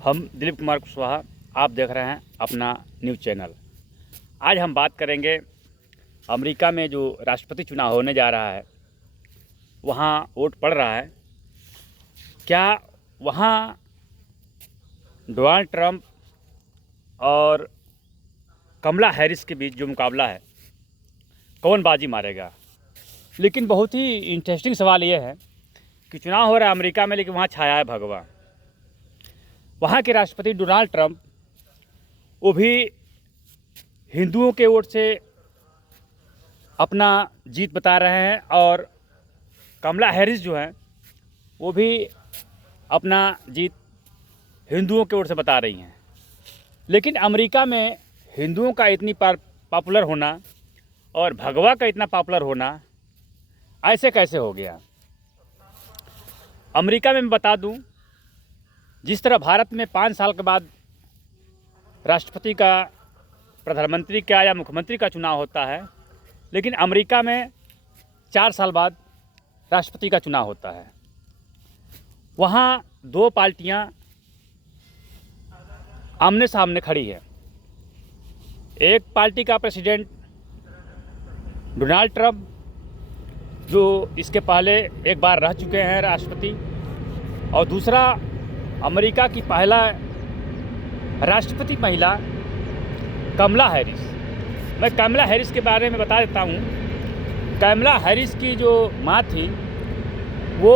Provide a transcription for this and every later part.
हम दिलीप कुमार कुशवाहा, आप देख रहे हैं अपना न्यूज़ चैनल। आज हम बात करेंगे अमेरिका में जो राष्ट्रपति चुनाव होने जा रहा है, वहाँ वोट पड़ रहा है। क्या वहाँ डोनाल्ड ट्रंप और कमला हैरिस के बीच जो मुकाबला है, कौन बाजी मारेगा? लेकिन बहुत ही इंटरेस्टिंग सवाल ये है कि चुनाव हो रहा है अमेरिका में, लेकिन वहाँ छाया है भगवा। वहाँ के राष्ट्रपति डोनाल्ड ट्रंप, वो भी हिंदुओं के वोट से अपना जीत बता रहे हैं, और कमला हैरिस जो हैं वो भी अपना जीत हिंदुओं के वोट से बता रही हैं। लेकिन अमेरिका में हिंदुओं का इतनी पॉपुलर होना और भगवा का इतना पॉपुलर होना ऐसे कैसे हो गया? अमेरिका में मैं बता दूं, जिस तरह भारत में 5 साल के बाद राष्ट्रपति का, प्रधानमंत्री का या मुख्यमंत्री का चुनाव होता है, लेकिन अमेरिका में 4 साल बाद राष्ट्रपति का चुनाव होता है। वहाँ 2 पार्टियाँ आमने सामने खड़ी है। एक पार्टी का प्रेसिडेंट डोनाल्ड ट्रंप, जो इसके पहले एक बार रह चुके हैं राष्ट्रपति, और दूसरा अमेरिका की पहला राष्ट्रपति महिला कमला हैरिस। मैं कमला हैरिस के बारे में बता देता हूँ। कमला हैरिस की जो माँ थी वो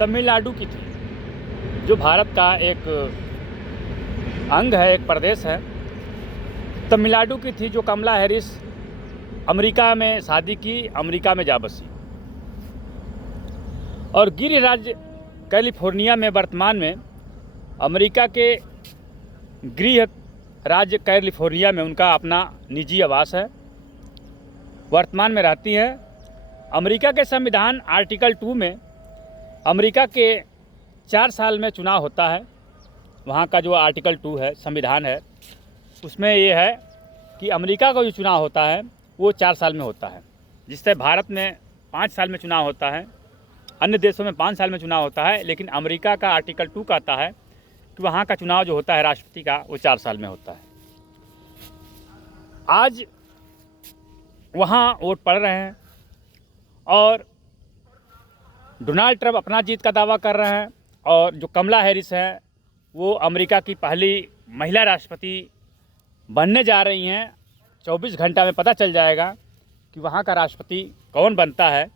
तमिलनाडु की थी, जो भारत का एक अंग है, एक प्रदेश है। तमिलनाडु की थी जो कमला हैरिस अमेरिका में शादी की, अमेरिका में जा बसी, और गिर राज्य कैलिफोर्निया में वर्तमान में अमेरिका के गृह राज्य कैलिफोर्निया में उनका अपना निजी आवास है, वर्तमान में रहती है। अमेरिका के संविधान आर्टिकल 2 में अमेरिका के 4 साल में चुनाव होता है। वहाँ का जो आर्टिकल 2 है, संविधान है, उसमें ये है कि अमेरिका का जो चुनाव होता है वो 4 साल में होता है। जिससे भारत में 5 साल में चुनाव होता है, अन्य देशों में 5 साल में चुनाव होता है, लेकिन अमेरिका का आर्टिकल 2 कहता है कि वहाँ का चुनाव जो होता है राष्ट्रपति का, वो 4 साल में होता है। आज वहाँ वोट पड़ रहे हैं और डोनाल्ड ट्रंप अपना जीत का दावा कर रहे हैं, और जो कमला हैरिस है वो अमेरिका की पहली महिला राष्ट्रपति बनने जा रही हैं। 24 घंटा में पता चल जाएगा कि वहाँ का राष्ट्रपति कौन बनता है।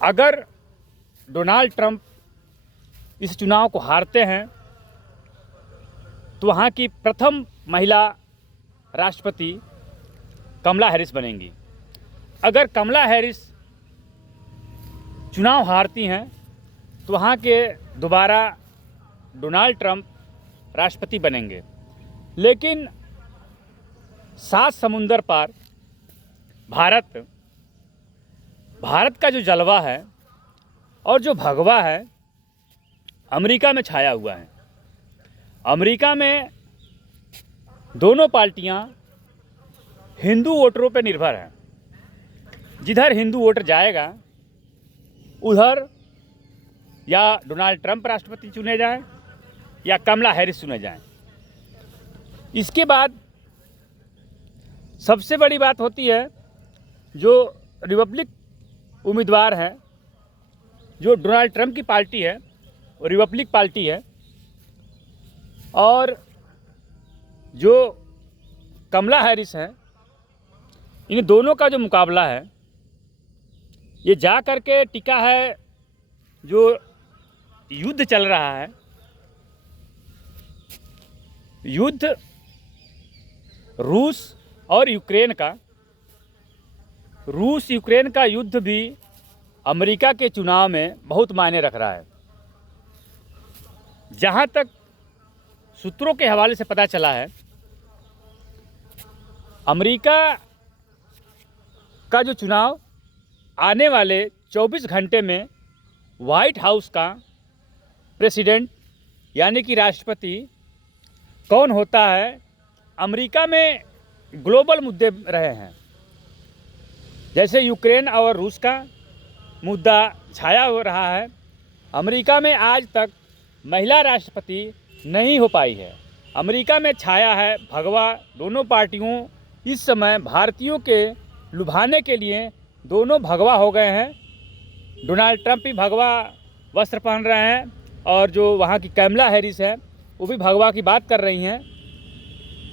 अगर डोनाल्ड ट्रंप इस चुनाव को हारते हैं तो वहाँ की प्रथम महिला राष्ट्रपति कमला हैरिस बनेंगी। अगर कमला हैरिस चुनाव हारती हैं तो वहाँ के दोबारा डोनाल्ड ट्रंप राष्ट्रपति बनेंगे। लेकिन 7 समुंदर पार भारत का जो जलवा है और जो भगवा है, अमेरिका में छाया हुआ है। अमेरिका में दोनों पार्टियां हिंदू वोटरों पर निर्भर हैं। जिधर हिंदू वोटर जाएगा उधर या डोनाल्ड ट्रंप राष्ट्रपति चुने जाएं या कमला हैरिस चुने जाएं। इसके बाद सबसे बड़ी बात होती है, जो रिपब्लिक उम्मीदवार हैं, जो डोनाल्ड ट्रंप की पार्टी है वो रिपब्लिक पार्टी है, और जो कमला हैरिस है, इन दोनों का जो मुकाबला है ये जा कर के टिका है। जो युद्ध चल रहा है, युद्ध रूस और यूक्रेन का, रूस यूक्रेन का युद्ध भी अमेरिका के चुनाव में बहुत मायने रख रहा है। जहाँ तक सूत्रों के हवाले से पता चला है, अमेरिका का जो चुनाव आने वाले 24 घंटे में व्हाइट हाउस का प्रेसिडेंट यानी कि राष्ट्रपति कौन होता है, अमेरिका में ग्लोबल मुद्दे रहे हैं। जैसे यूक्रेन और रूस का मुद्दा छाया हो रहा है, अमेरिका में आज तक महिला राष्ट्रपति नहीं हो पाई है। अमेरिका में छाया है भगवा। दोनों पार्टियों इस समय भारतीयों के लुभाने के लिए दोनों भगवा हो गए हैं। डोनाल्ड ट्रंप भी भगवा वस्त्र पहन रहे हैं और जो वहाँ की कमला हैरिस है वो भी भगवा की बात कर रही हैं।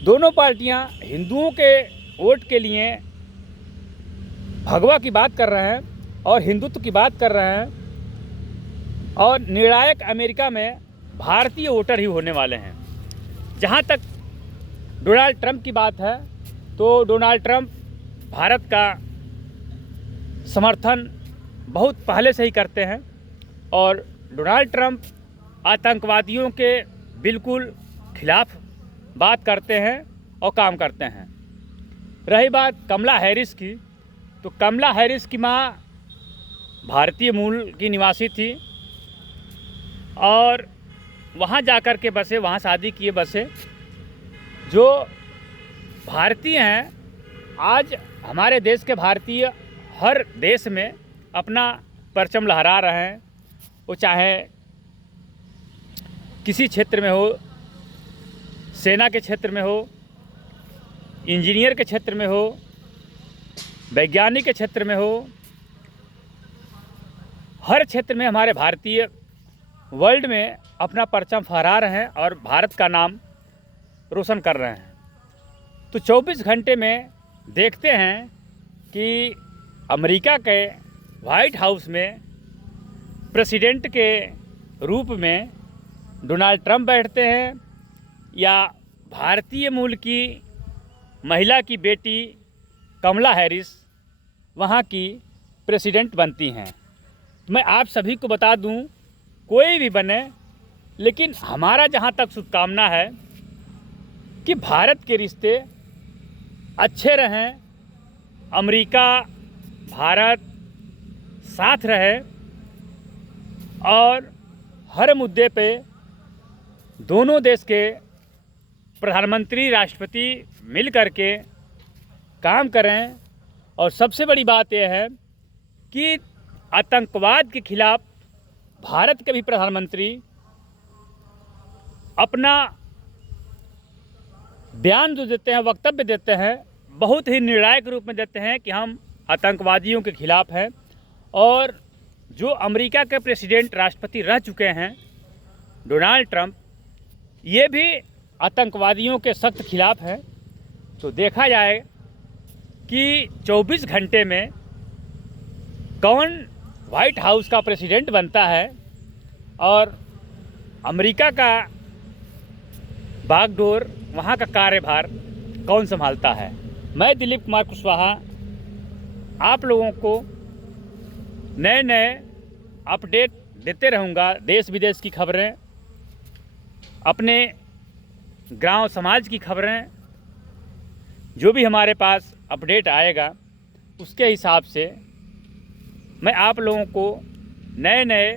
दोनों पार्टियां हिंदुओं के वोट के लिए भगवा की बात कर रहे हैं और हिंदुत्व की बात कर रहे हैं और निर्णायक अमेरिका में भारतीय वोटर ही होने वाले हैं। जहां तक डोनाल्ड ट्रंप की बात है तो डोनाल्ड ट्रंप भारत का समर्थन बहुत पहले से ही करते हैं और डोनाल्ड ट्रंप आतंकवादियों के बिल्कुल खिलाफ बात करते हैं और काम करते हैं। रही बात कमला हैरिस की, तो कमला हैरिस की माँ भारतीय मूल की निवासी थी और वहाँ जाकर के बसे, वहाँ शादी किए बसे। जो भारतीय हैं, आज हमारे देश के भारतीय हर देश में अपना परचम लहरा रहे हैं। वो चाहे किसी क्षेत्र में हो, सेना के क्षेत्र में हो, इंजीनियर के क्षेत्र में हो, वैज्ञानिक के क्षेत्र में हो, हर क्षेत्र में हमारे भारतीय वर्ल्ड में अपना परचम फहरा रहे हैं और भारत का नाम रोशन कर रहे हैं। तो 24 घंटे में देखते हैं कि अमेरिका के व्हाइट हाउस में प्रेसिडेंट के रूप में डोनाल्ड ट्रंप बैठते हैं या भारतीय मूल की महिला की बेटी कमला हैरिस वहाँ की प्रेसिडेंट बनती हैं। मैं आप सभी को बता दूं, कोई भी बने, लेकिन हमारा जहाँ तक शुभकामना है कि भारत के रिश्ते अच्छे रहें, अमेरिका भारत साथ रहे और हर मुद्दे पे दोनों देश के प्रधानमंत्री राष्ट्रपति मिल कर के काम करें। और सबसे बड़ी बात यह है कि आतंकवाद के खिलाफ भारत के भी प्रधानमंत्री अपना बयान जो देते हैं, वक्तव्य देते हैं, बहुत ही निर्णायक रूप में देते हैं कि हम आतंकवादियों के खिलाफ हैं। और जो अमेरिका के प्रेसिडेंट राष्ट्रपति रह चुके हैं डोनाल्ड ट्रंप, ये भी आतंकवादियों के सख्त खिलाफ हैं। तो देखा जाए कि 24 घंटे में कौन व्हाइट हाउस का प्रेसिडेंट बनता है और अमेरिका का बागडोर, वहाँ का कार्यभार कौन संभालता है। मैं दिलीप कुमार कुशवाहा आप लोगों को नए नए अपडेट देते रहूँगा। देश विदेश की खबरें, अपने गांव समाज की खबरें, जो भी हमारे पास अपडेट आएगा उसके हिसाब से मैं आप लोगों को नए नए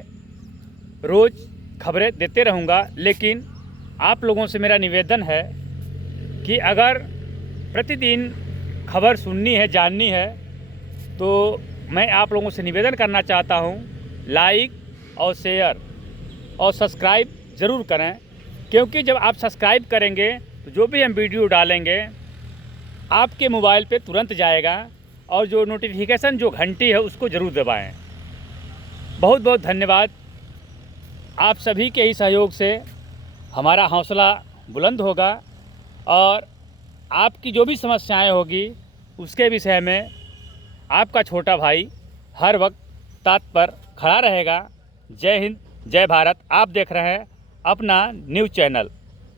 रोज़ खबरें देते रहूँगा। लेकिन आप लोगों से मेरा निवेदन है कि अगर प्रतिदिन खबर सुननी है, जाननी है, तो मैं आप लोगों से निवेदन करना चाहता हूँ, लाइक और शेयर और सब्सक्राइब ज़रूर करें। क्योंकि जब आप सब्सक्राइब करेंगे तो जो भी हम वीडियो डालेंगे आपके मोबाइल पे तुरंत जाएगा और जो नोटिफिकेशन जो घंटी है उसको ज़रूर दबाएं। बहुत बहुत धन्यवाद। आप सभी के ही सहयोग से हमारा हौसला बुलंद होगा और आपकी जो भी समस्याएं होगी उसके विषय में आपका छोटा भाई हर वक्त तत्पर खड़ा रहेगा। जय हिंद, जय भारत। आप देख रहे हैं अपना न्यूज़ चैनल।